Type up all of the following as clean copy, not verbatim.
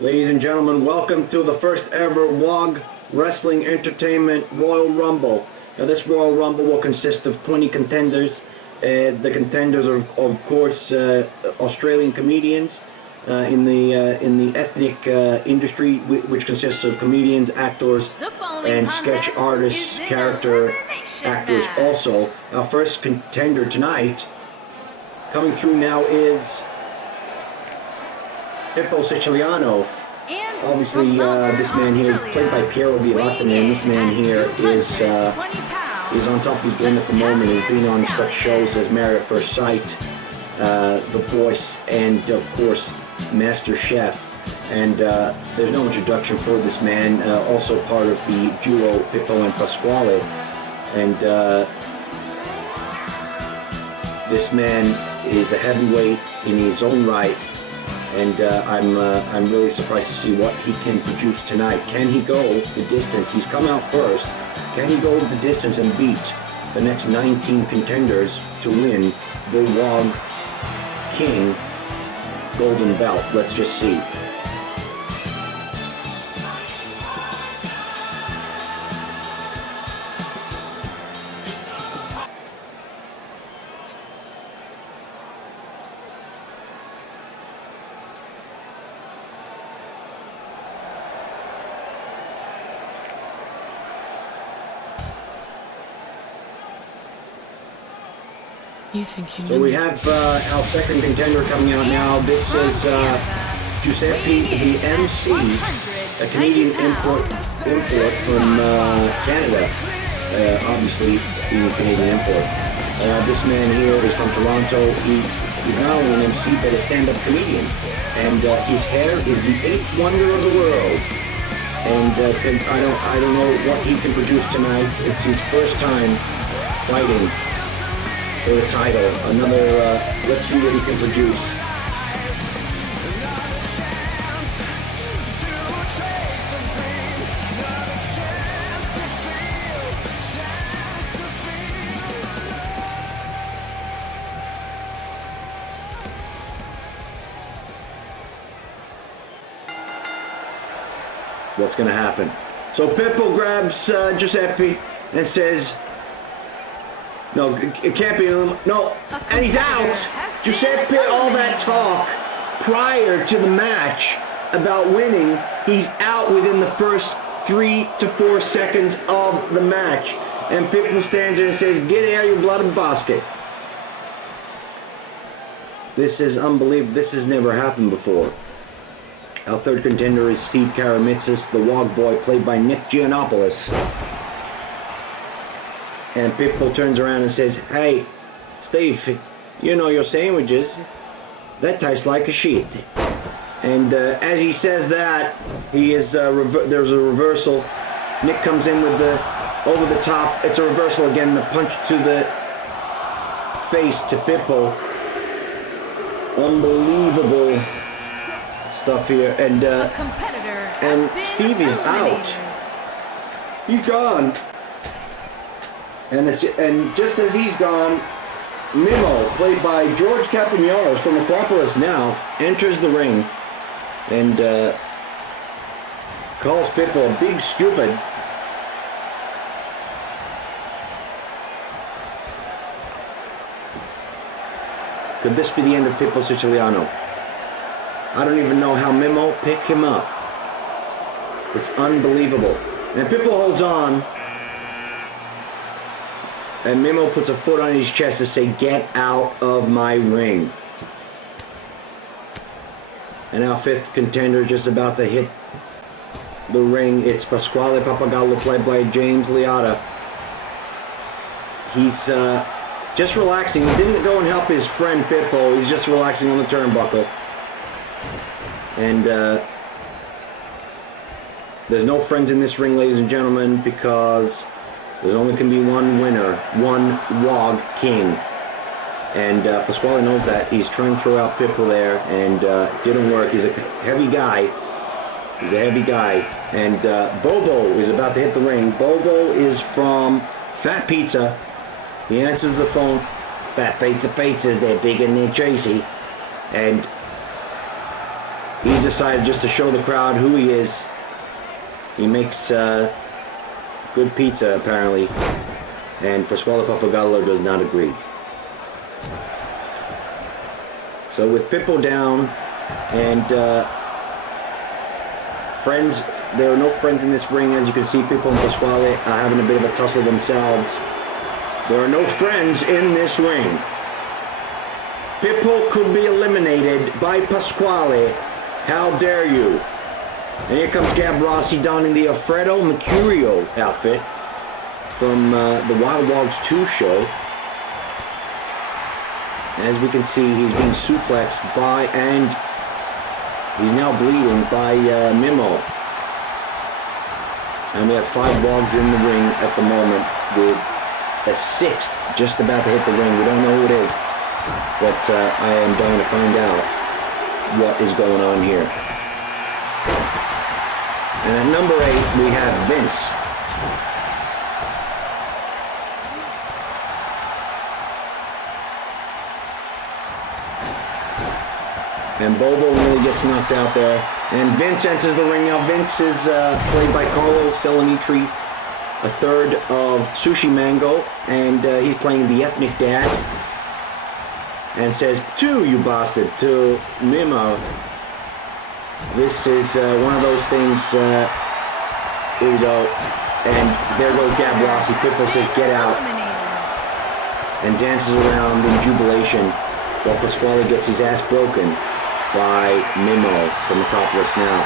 Ladies and gentlemen, welcome to the first ever WOG Wrestling Entertainment Royal Rumble. Now, this Royal Rumble will consist of 20 contenders. The contenders are, of course, Australian comedians in the ethnic industry, which consists of comedians, actors, and sketch artists, character actors also. Our first contender tonight, coming through now, is Pippo Siciliano. Obviously, this man here, played by Piero Violatanen, this man here is on top of his game at the moment. He's been on such shows as Married at First Sight, The Voice, and of course, Master Chef. And there's no introduction for this man. Also part of the duo Pippo and Pasquale. And this man is a heavyweight in his own right. And I'm really surprised to see what he can produce tonight. Can he go the distance? He's come out first. Can he go the distance and beat the next 19 contenders to win the WOG King Golden Belt? Let's just see. So we have our second contender coming out now. This is Giuseppe the MC, a Canadian import from Canada. Obviously, being a Canadian import. This man here is from Toronto. He's not only an MC but a stand-up comedian, and his hair is the eighth wonder of the world. And I don't know what he can produce tonight. It's his first time fighting for the title. Let's see what he can produce. What's going to happen? So Pippo grabs Giuseppe and says, no, it can't be. No, and he's out. Giuseppe, all that talk prior to the match about winning, he's out within the first 3 to 4 seconds of the match. And Pippo stands there and says, "Get out of your blood basket." This is unbelievable. This has never happened before. Our third contender is Steve Karamitsis, the WOG boy, played by Nick Giannopoulos. And Pippo turns around and says, "Hey, Steve, you know your sandwiches. That tastes like a shit." And as he says that, there's a reversal. Nick comes in with the over the top. It's a reversal again. The punch to the face to Pippo. Unbelievable stuff here. And Steve is out. He's gone. And just as he's gone, Mimo, played by George Campagnoros from Acropolis Now, enters the ring and calls Pippo a big stupid. Could this be the end of Pippo Siciliano? I don't even know how Mimo picked him up. It's unbelievable. And Pippo holds on. And Mimo puts a foot on his chest to say, "Get out of my ring." And our fifth contender just about to hit the ring. It's Pasquale Pappagallo, played by James Liotta. He's just relaxing. He didn't go and help his friend Pippo. He's just relaxing on the turnbuckle. And there's no friends in this ring, ladies and gentlemen, because there's only can be one winner, one WOG King. And Pasquale knows that. He's trying to throw out Pippo there, and it didn't work. He's a heavy guy. He's a heavy guy. And Bobo is about to hit the ring. Bobo is from Fat Pizza. He answers the phone. Fat Pizza pizzas, they're big and they're juicy. And he's decided just to show the crowd who he is. He makes good pizza, apparently. And Pasquale Pappagallo does not agree. So with Pippo down and friends, there are no friends in this ring. As you can see, Pippo and Pasquale are having a bit of a tussle themselves. There are no friends in this ring. Pippo could be eliminated by Pasquale. How dare you? And here comes Gab Rossi donning the Alfredo Mercurio outfit from the Wild Wogs 2 show. As we can see, he's being suplexed by, and he's now bleeding by Mimo. And we have 5 Wogs in the ring at the moment, with a 6th just about to hit the ring. We don't know who it is, but I am dying to find out what is going on here. And at number 8, we have Vince. And Bobo really gets knocked out there. And Vince enters the ring now. Vince is played by Carlo Selinitri, a third of Sushi Mango. And he's playing the ethnic dad. And says, "To you bastard," to Mimo. This is one of those things. Here we go. And there goes Gab Rossi. Pippo says, "Get out." And dances around in jubilation while Pasquale gets his ass broken by Mimo from Acropolis now.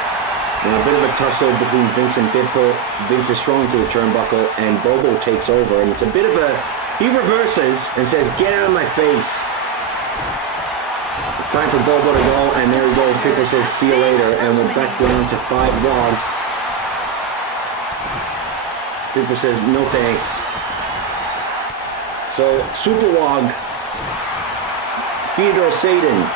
Now a bit of a tussle between Vince and Pippo. Vince is thrown to the turnbuckle and Bobo takes over. And it's a bit of a... He reverses and says, "Get out of my face." It's time for Bobo to go, and there he goes. Pippo says, "See you later." And we're back down to 5 Wogs. Pippo says, "No thanks." So, Super Wog, Theodore Sadin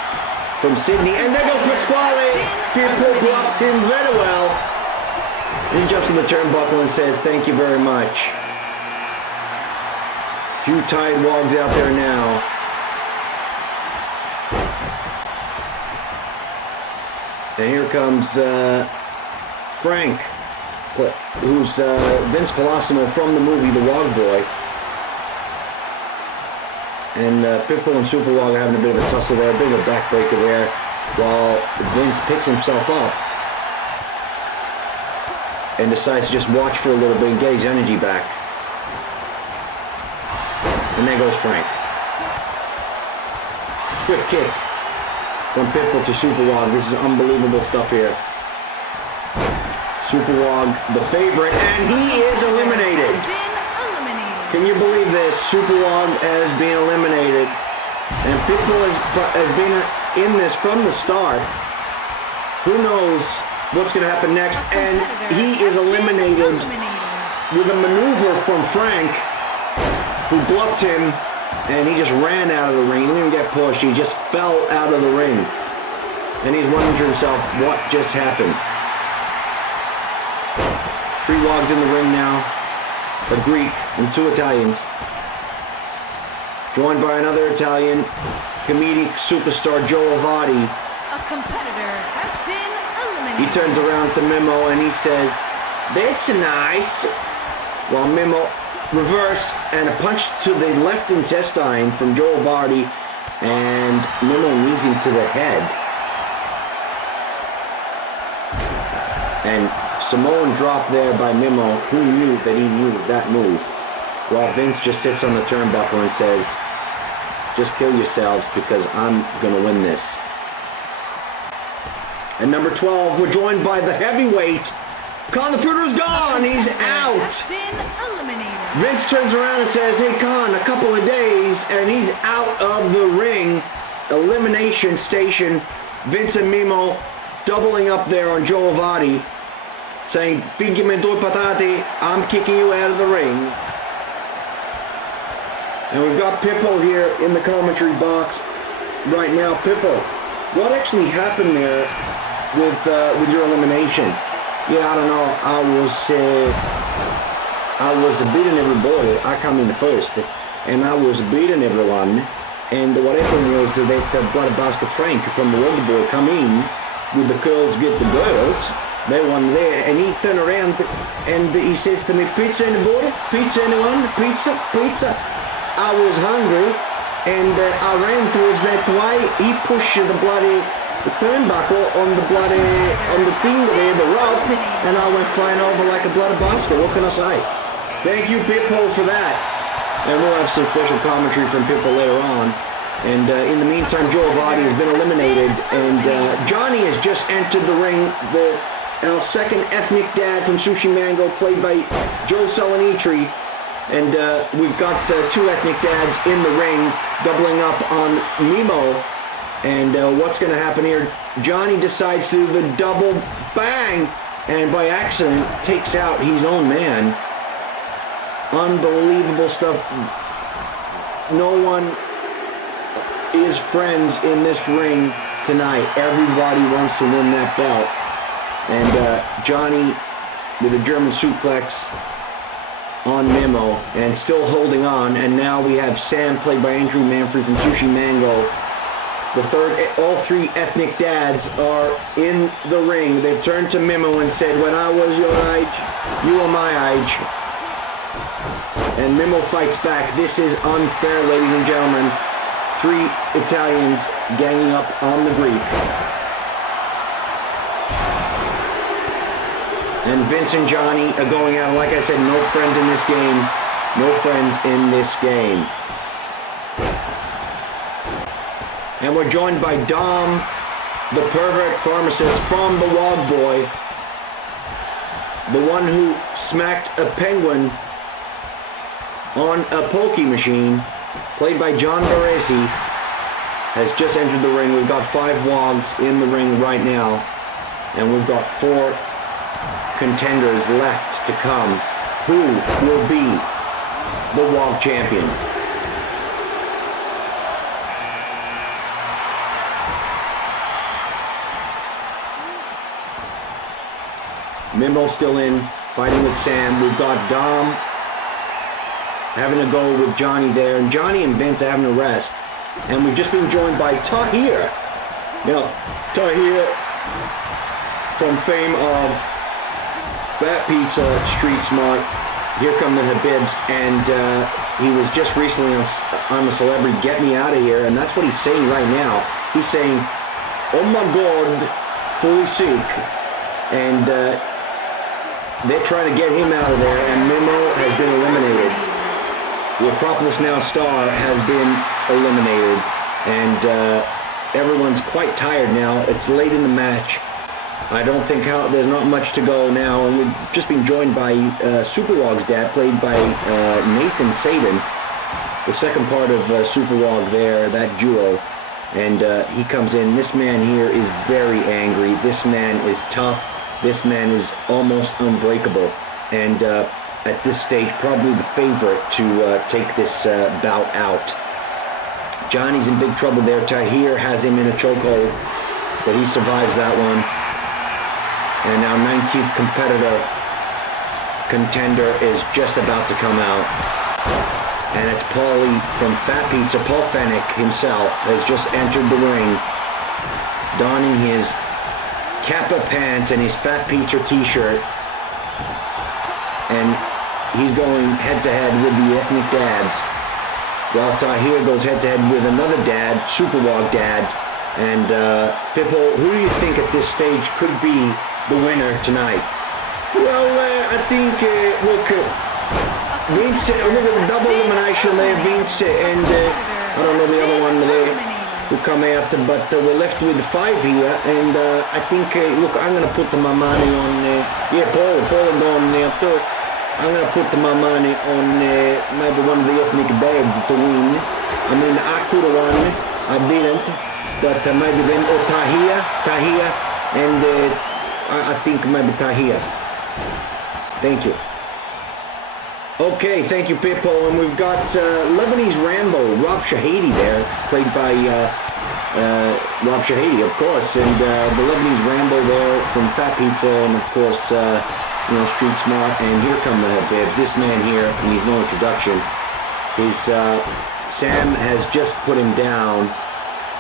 from Sydney, and there goes Pasquale. Pippo bluffed him very well. And he jumps in the turnbuckle and says, "Thank you very much." Few tired Wogs out there now. And here comes Frank, who's Vince Colosimo from the movie The Wog Boy. And Pippo and Super Wog are having a bit of a tussle there, a bit of a backbreaker there, while Vince picks himself up and decides to just watch for a little bit and get his energy back. And there goes Frank. Swift kick from Pippo to Super Wog. This is unbelievable stuff here. Super Wog, the favorite, and he is eliminated. Can you believe this? Super Wog has been eliminated. And Pippo has been in this from the start. Who knows what's going to happen next? And he is eliminated with a maneuver from Frank, who bluffed him. And he just ran out of the ring. He didn't even get pushed. He just fell out of the ring. And he's wondering to himself, what just happened? 3 Wogs in the ring now. A Greek and 2 Italians. Joined by another Italian, comedic superstar Joe Avati. A competitor has been eliminated. He turns around to Mimo and he says, "That's nice." While Mimo... Reverse and a punch to the left intestine from Joe Vardy, and Mimo knees him to the head. And Samoan drop there by Mimo. Who knew that he knew that move? While Vince just sits on the turnbuckle and says, "Just kill yourselves because I'm going to win this." At number 12, we're joined by the heavyweight. Khan the Fruiter's gone. He's out. Vince turns around and says, "Hey Khan, a couple of days," and he's out of the ring. Elimination station. Vince and Mimo doubling up there on Joe Avati, saying, "Piggy me due patate, I'm kicking you out of the ring." And we've got Pippo here in the commentary box right now. Pippo, what actually happened there with your elimination? Yeah, I don't know. I was beating everybody. I come in first, and I was beating everyone. And what happened was that Blood Basket Frank from the Wonder Boy come in, with the girls get the girls. They won there, and he turned around and he says to me, "Pizza anybody? Pizza anyone? Pizza? Pizza?" I was hungry, and I ran towards that way. He pushed the bloody turnbuckle on the thing there, the rope, and I went flying over like a bloody basket. What can I say? Thank you, Pitbull, for that. And we'll have some special commentary from Pitbull later on. And in the meantime, Joe Vardy has been eliminated, and Johnny has just entered the ring. Our second ethnic dad from Sushi Mango, played by Joe Salanitri. And we've got two ethnic dads in the ring, doubling up on Mimo. And what's going to happen here? Johnny decides to do the double bang, and by accident takes out his own man. Unbelievable stuff. No one is friends in this ring tonight. Everybody wants to win that belt. And Johnny with a German suplex on Mimo and still holding on. And now we have Sam, played by Andrew Manfrey from Sushi Mango. All three ethnic dads are in the ring. They've turned to Mimo and said, "When I was your age, you were my age." And Mimo fights back. This is unfair, ladies and gentlemen. Three Italians ganging up on the Greek. And Vince and Johnny are going out. Like I said, no friends in this game. No friends in this game. And we're joined by Dom, the pervert pharmacist from the Wog Boy. The one who smacked a penguin on a pokey machine, played by John Baresi, has just entered the ring. We've got 5 Wogs in the ring right now. And we've got 4 contenders left to come. Who will be the Wog champion? Mimo still in, fighting with Sam. We've got Dom having a go with Johnny there. And Johnny and Vince are having a rest. And we've just been joined by Tahir. Now, Tahir, from fame of Fat Pizza, Street Smart, Here Come the Habibs, and he was just recently on I'm a Celebrity, Get Me Out of Here, and that's what he's saying right now. He's saying, "Oh my God, fully sick," and they're trying to get him out of there, and Mimo has been eliminated. The Acropolis Now star has been eliminated, and everyone's quite tired now. It's late in the match. I don't think there's not much to go now, and we've just been joined by Super Wog's dad, played by Nathan Saden, the second part of Super Wog there, that duo, and he comes in. This man here is very angry. This man is tough. This man is almost unbreakable, and at this stage, probably the favorite to take this bout out. Johnny's in big trouble there. Tahir has him in a chokehold, but he survives that one. And our 19th contender is just about to come out. And it's Paulie from Fat Pizza. Paul Fennick himself has just entered the ring, donning his Kappa pants and his Fat Pizza t-shirt. And he's going head-to-head with the ethnic dads, while Tahir goes head-to-head with another dad, Super Wog dad. And Pitbull, who do you think at this stage could be the winner tonight? Well, I think, look, Vince, look at the double elimination there, Vince, and I don't know the other one there who come out, but we're left with 5 here, and I think, look, I'm going to put my money on, Paul going there too. I'm going to put my money on maybe one of the ethnic dads to win. I mean, I could have won, I didn't, but maybe then, Tahir, and I think maybe Tahir. Thank you. Okay, thank you, Pitbull. And we've got Lebanese Rambo, Rob Shahidi there, played by Rob Shahidi, of course. And the Lebanese Rambo there from Fat Pizza, and of course, Street Smart. And Here Come the Habibs. This man here needs no introduction. Sam has just put him down.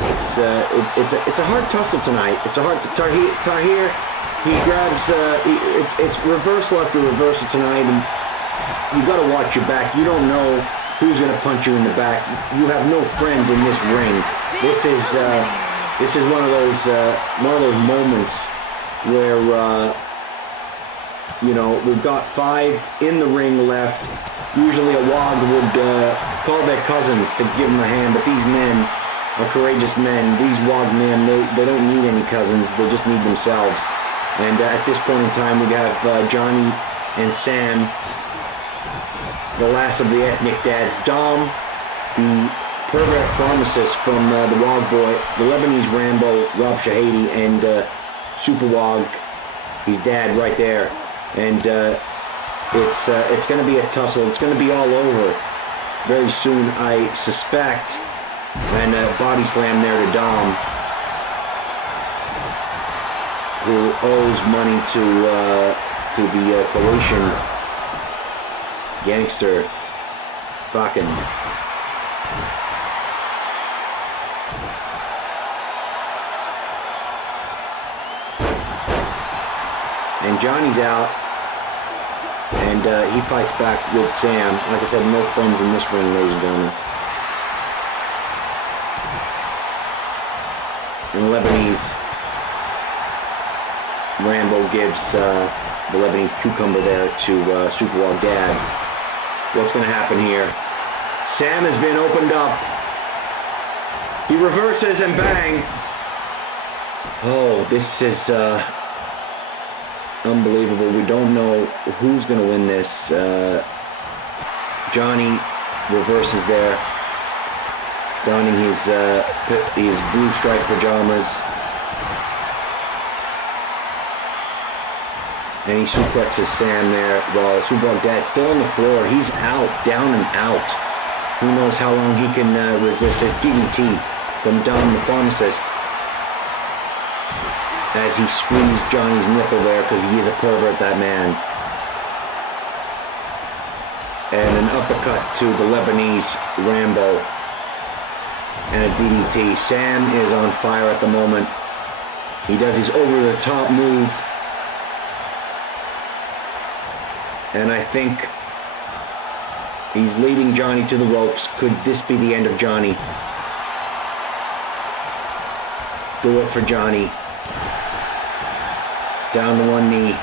It's a hard tussle tonight. It's a hard Tahir. He grabs. It's reversal after reversal tonight, and you got to watch your back. You don't know who's going to punch you in the back. You have no friends in this ring. This is one of those moments where you know, we've got 5 in the ring left. Usually a WOG would call their cousins to give them a hand, but these men are courageous men. These WOG men, they don't need any cousins. They just need themselves. And at this point in time, we have Johnny and Sam, the last of the ethnic dads. Dom, the pervert pharmacist from the WOG boy, the Lebanese Rambo, Rob Shahidi, and Super WOG, his dad right there. And it's going to be a tussle. It's going to be all over very soon, I suspect. And a body slam there to Dom, who owes money to the Croatian gangster Fakin. And Johnny's out, and he fights back with Sam. Like I said, no friends in this ring, ladies and gentlemen. And Lebanese Rambo gives the Lebanese cucumber there to Super WOG Dad. What's going to happen here? Sam has been opened up. He reverses and bang. Oh, this is unbelievable. We don't know who's going to win this. Johnny reverses there, donning his blue striped pajamas, and he suplexes Sam there while Super WOG Dad's still on the floor. He's out, down and out. Who knows how long he can resist this DDT from Dom the pharmacist, as he squeezed Johnny's nipple there, because he is a pervert, that man. And an uppercut to the Lebanese Rambo. And a DDT. Sam is on fire at the moment. He does his over-the-top move. And I think he's leading Johnny to the ropes. Could this be the end of Johnny? Do it for Johnny. Down to one knee.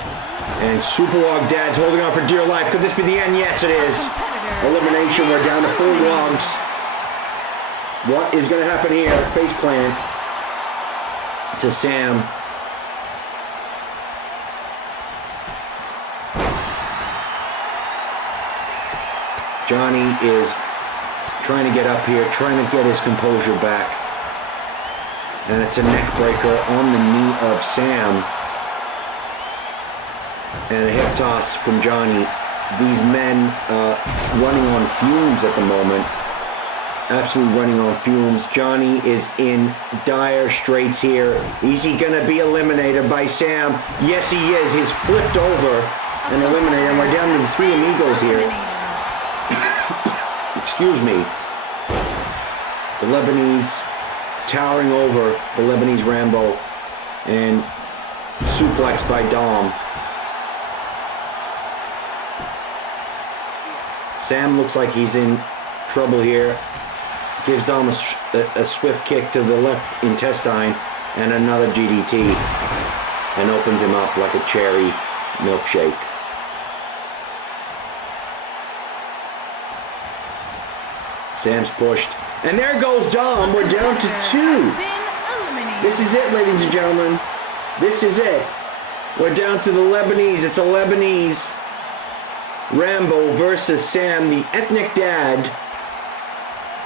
And Super WOG Dad's holding on for dear life. Could this be the end? Yes, it is. Elimination. We're down to 4 WOGs. What is going to happen here? Face plant to Sam. Johnny is trying to get up here, trying to get his composure back. And it's a neck breaker on the knee of Sam. And a hip toss from Johnny. These men running on fumes at the moment. Absolutely running on fumes. Johnny is in dire straits here. Is he going to be eliminated by Sam? Yes, he is. He's flipped over and eliminated. And we're down to the 3 amigos here. Excuse me. The Lebanese towering over the Lebanese Rambo, and suplex by Dom. Sam looks like he's in trouble here. Gives Dom a swift kick to the left intestine and another DDT, and opens him up like a cherry milkshake. Sam's pushed. And there goes Dom. We're down to 2. This is it, ladies and gentlemen. This is it. We're down to the Lebanese. It's a Lebanese Rambo versus Sam, the ethnic dad.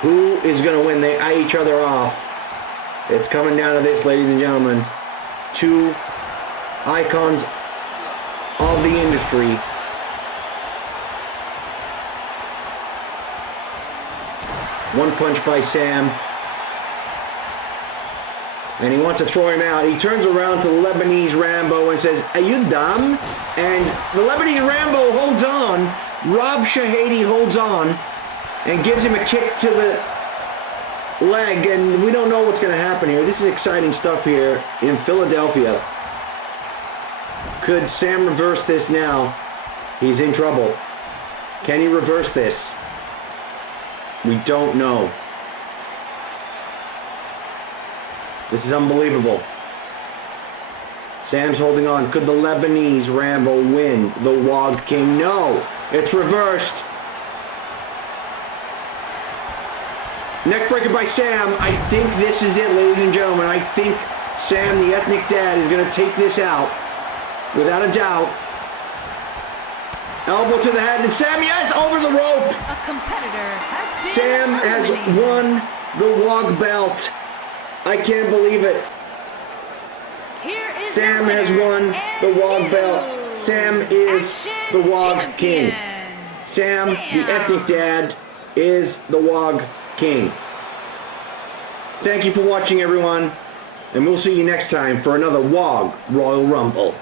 Who is going to win? They eye each other off. It's coming down to this, ladies and gentlemen. 2 icons of the industry. One punch by Sam. And he wants to throw him out. He turns around to the Lebanese Rambo and says, "Are you dumb?" And the Lebanese Rambo holds on. Rob Shahidi holds on and gives him a kick to leg, and we don't know what's going to happen here. This is exciting stuff here in Philadelphia. Could Sam reverse this now? He's in trouble. Can he reverse this? We don't know. This is unbelievable. Sam's holding on. Could the Lebanese Rambo win the Wog King? No. It's reversed. Neckbreaker by Sam. I think this is it, ladies and gentlemen. I think Sam, the ethnic dad, is going to take this out. Without a doubt. Elbow to the head, and Sam, yes, over the rope. A competitor has been Sam has eliminated. won the Wog belt. I can't believe it. Here is Sam your has winner won and the Wog new belt. Sam is Action the Wog Champion. King. Sam, the ethnic dad, is the Wog King. Thank you for watching, everyone, and we'll see you next time for another Wog Royal Rumble.